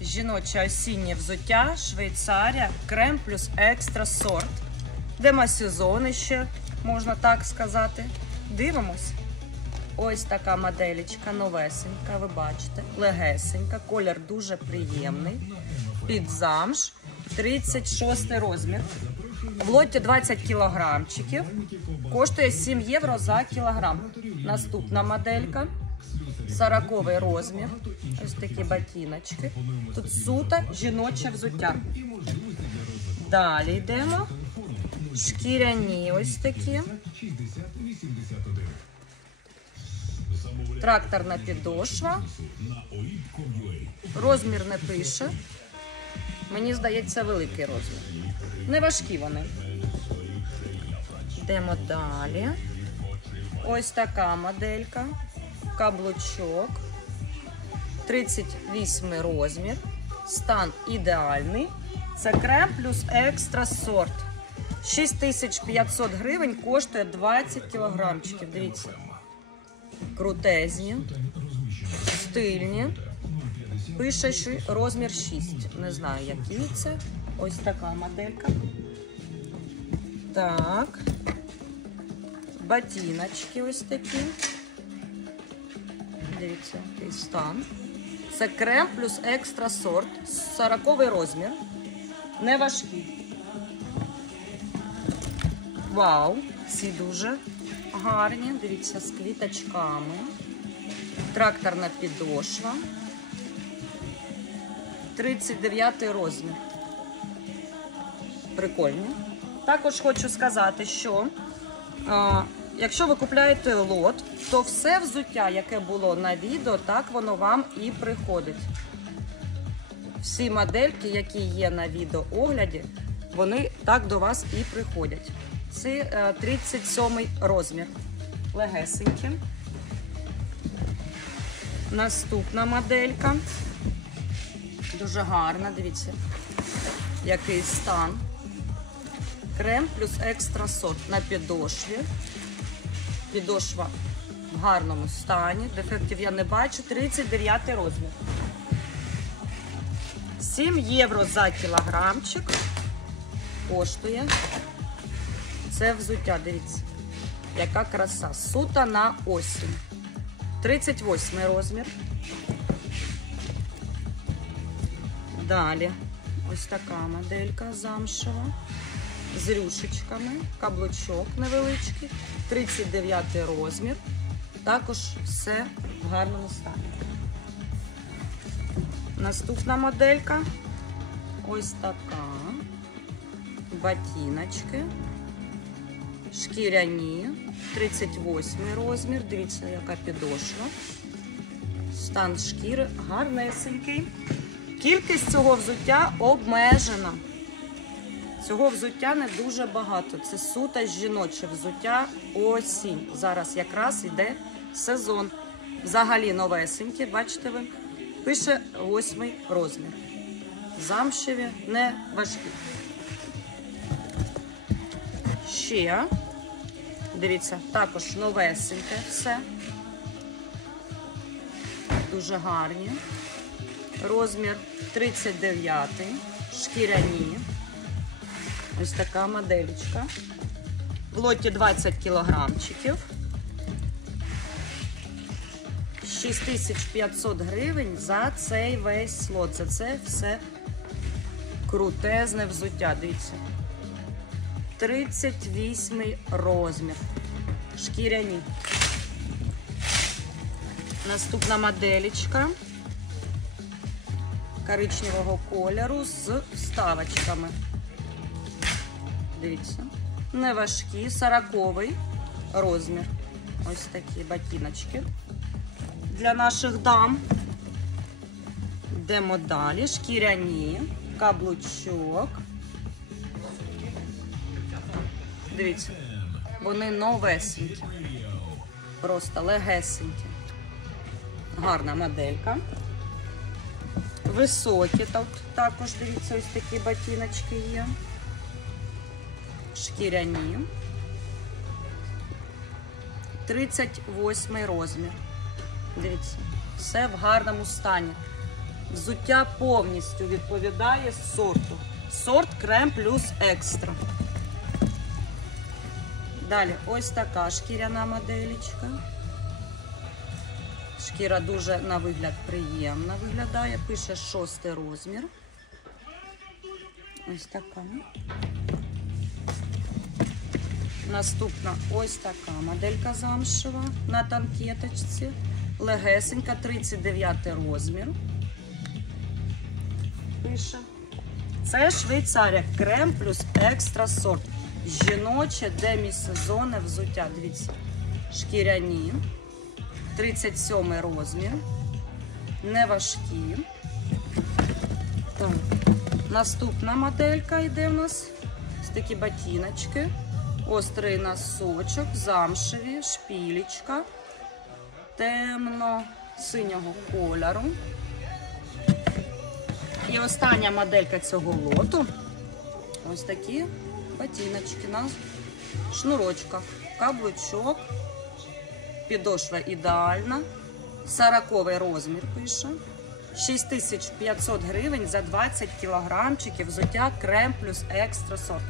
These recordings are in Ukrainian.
жіноче осіннє взуття, Швейцарія, крем плюс екстра сорт. Демосезони ще, можна так сказати. Дивимось. Ось така моделечка, новесенька, ви бачите, легесенька, колір дуже приємний. Під замш, 36 розмір. В лоті 20 кілограмчиків. Коштує 7 євро за кілограм. Наступна моделька. 40 розмір. Ось такі ботиночки. Тут суто жіноче взуття. Далі йдемо. Шкіряні ось такі. Тракторна підошва. Розмір не пише. Мені здається, великий розмір. Не важкі вони. Йдемо далі. Ось така моделька. Каблучок. 38 розмір. Стан ідеальний. Це крем плюс екстра сорт. 6500 гривень коштує 20 кілограмчиків. Дивіться. Крутезні, стильні. Пише, що розмір 6. Не знаю, який це. Ось така моделька. Так. Ботиночки ось такі. Дивіться, який стан. Це крем плюс екстра сорт. 40 розмір. Не важкий. Вау! Ці дуже гарні. Дивіться, з квіточками. Тракторна підошва. 39 розмір. Прикольні. Також хочу сказати, що а, якщо ви купляєте лот, то все взуття, яке було на відео, так воно вам і приходить. Всі модельки, які є на відеоогляді, вони так до вас і приходять. Це е, 37 розмір. Легесенькі. Наступна моделька. Дуже гарна, дивіться, який стан. Крем плюс екстра сорт на підошві. Підошва в гарному стані. Дефектів я не бачу. 39 розмір. 7 євро за кілограмчик. Коштує. Це взуття, дивіться. Яка краса. Сута на осінь. 38 розмір. Далі ось така моделька замшева. З рюшечками, каблучок невеличкий, 39 розмір. Також все в гарному стані. Наступна моделька ось така. Ботиночки. Шкіряні, 38 розмір. Дивіться, яка підошва. Стан шкіри гарнесенький. Кількість цього взуття обмежена. Цього взуття не дуже багато. Це суто жіноче взуття осінь. Зараз якраз йде сезон. Взагалі новесенькі, бачите ви, пише восьмий розмір. Замшеві не важкі. Ще, дивіться, також новесеньке все. Дуже гарні. Розмір 39, шкіряні. Ось така моделечка. В лоті 20 кілограмчиків. 6500 гривень за цей весь лот. За це все крутезне взуття. Дивіться. 38 розмір. Шкіряні. Наступна моделечка коричневого кольору з вставочками. Дивіться. Не важкі, 40 розмір. Ось такі ботиночки для наших дам. Йдемо далі. Шкіряні, каблучок. Дивіться, вони новесенькі. Просто легесенькі. Гарна моделька. Високі тут також, дивіться, ось такі ботиночки є. Шкіряні. 38 розмір. Дивіться, все в гарному стані. Взуття повністю відповідає сорту. Сорт крем плюс екстра. Далі ось така шкіряна моделічка. Шкіра дуже на вигляд приємна виглядає. Пише шостий розмір. Ось така. Наступна ось така моделька замшева на танкеточці. Легесенька, 39 розмір. Пише. Це Швейцарія крем плюс екстра сорт. Жіноче демісезонне взуття. Дивіться. Шкіряні. 37 розмір. Не важкі. Так. Наступна моделька йде у нас. Ось такі ботиночки. Острий носочок, замшеві, шпілечка. Темно-синього кольору. І остання моделька цього лоту. Ось такі ботиночки на шнурочках. Каблучок. Підошва ідеальна. 40 розмір пише. 6500 гривень за 20 кілограмчиків взуття крем плюс екстра сорт.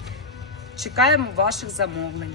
Чекаємо ваших замовлень.